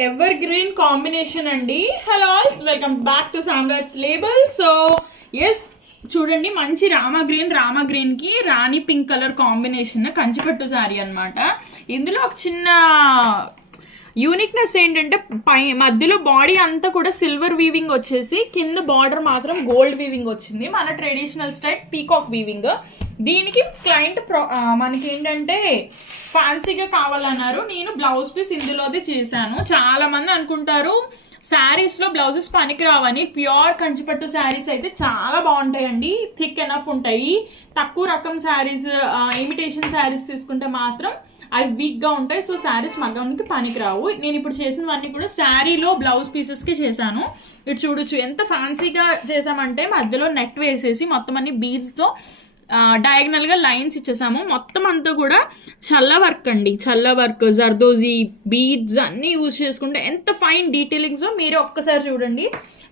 Ever green combination అండి. Hello welcome back to Samrat's label. So yes చూడండి, మంచి రామా గ్రీన్ కి రాణి పింక్ కలర్ కాంబినేషన్ కంచిపట్టు శారీ అనమాట. ఇందులో ఒక చిన్న యూనిక్నెస్ ఏంటంటే మధ్యలో బాడీ అంతా కూడా సిల్వర్ వీవింగ్ వచ్చేసి కింద బార్డర్ మాత్రం గోల్డ్ వీవింగ్ వచ్చింది. మన ట్రెడిషనల్ స్టైల్ పీకాక్ వీవింగ్. దీనికి క్లయింట్ మనకి ఏంటంటే ఫ్యాన్సీగా కావాలన్నారు. నేను బ్లౌజ్ పీస్ ఇందులోది చేశాను. చాలా మంది అనుకుంటారు శారీస్ లో బ్లౌజెస్ పనికి రావని. ప్యూర్ కంచిపట్టు శారీస్ అయితే చాలా బాగుంటాయండి, థిక్ ఎనఫ్ ఉంటాయి. తక్కువ రకం శారీస్, ఇమిటేషన్ శారీస్ తీసుకుంటే మాత్రం అవి వీక్గా ఉంటాయి. సో శారీస్ మగ్గంకి పనికి రావు. నేను ఇప్పుడు చేసినవన్నీ కూడా శారీలో బ్లౌజ్ పీసెస్కి చేశాను. ఇటు చూడొచ్చు ఎంత ఫ్యాన్సీగా చేసామంటే మధ్యలో నెట్ వేసేసి మొత్తం అన్ని బీడ్స్తో డయాగ్నల్గా లైన్స్ ఇచ్చేసాము. మొత్తం అంతా కూడా చల్ల వర్క్ అండి, చల్ల వర్క్, జర్దోజీ బీడ్స్ అన్నీ యూజ్ చేసుకుంటే ఎంత ఫైన్ డీటెయిలింగ్స్ మీరు ఒక్కసారి చూడండి.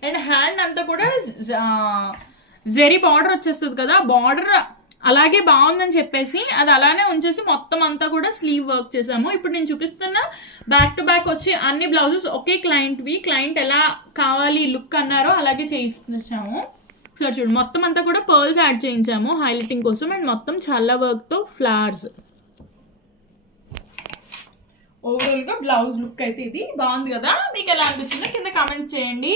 అండ్ హ్యాండ్ అంతా కూడా జెరీ బార్డర్ వచ్చేస్తుంది కదా, బార్డర్ అలాగే బాగుందని చెప్పేసి అది అలానే ఉంచేసి మొత్తం అంతా కూడా స్లీవ్ వర్క్ చేసాము. ఇప్పుడు నేను చూపిస్తున్న బ్యాక్ టు బ్యాక్ వచ్చి అన్ని బ్లౌజెస్ ఒకే క్లయింట్వి. క్లయింట్ ఎలా కావాలి లుక్ అన్నారో అలాగే చేయించాము. సో చూడు, మొత్తం అంతా కూడా పర్ల్స్ యాడ్ చేయించాము హైలైటింగ్ కోసం. అండ్ మొత్తం చాలా వర్క్తో ఫ్లవర్స్. ఓవరాల్గా బ్లౌజ్ లుక్ అయితే ఇది బాగుంది కదా. మీకు ఎలా అనిపించిందో కింద కామెంట్ చేయండి.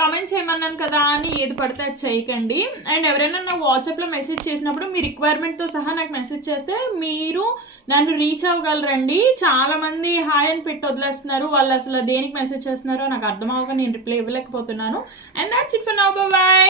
కామెంట్ చేయమన్నాను కదా అని ఏది పడితే అది చేయకండి. అండ్ ఎవరైనా నా వాట్సాప్లో మెసేజ్ చేసినప్పుడు మీ రిక్వైర్మెంట్తో సహా నాకు మెసేజ్ చేస్తే మీరు నన్ను రీచ్ అవ్వగలరండి. చాలామంది హాయ్ అని పెట్టి వదిలేస్తున్నారు. వాళ్ళు అసలు దేనికి మెసేజ్ చేస్తున్నారో నాకు అర్థం అవ్వక నేను రిప్లై ఇవ్వలేకపోతున్నాను. And that's it for now. By.